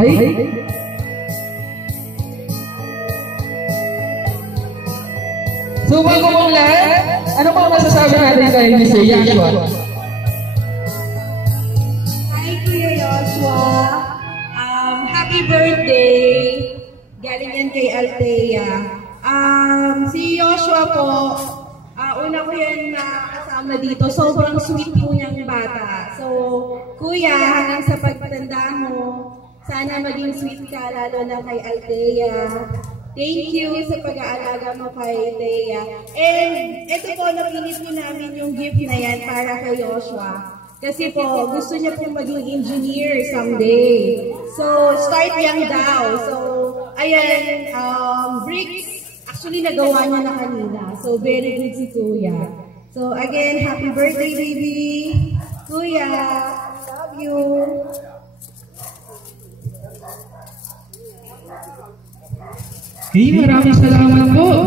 Okay? So bago mong lahat, ano pang masasabi natin kay Mr. Joshua? Hi Kuya Joshua, happy birthday! Galing yan kay Althea. Si Joshua po, una ko yan kasama dito. Sobrang sweet po niyang bata. So, Kuya, hanggang sa pagtanda mo, sana maging sweet ka, lalo na kay Althea. Thank you sa pag-aalaga mo kay Thea. And ito po, napinit po namin yung gift na yan para kay Joshua. Kasi po, gusto niya po maging engineer someday. So, start young daw. So, ayan, bricks. Actually, nagawa niya na kanina. So, very good si Kuya. So, again, happy birthday, baby. Kuya, love you. Okay, maraming salamat po.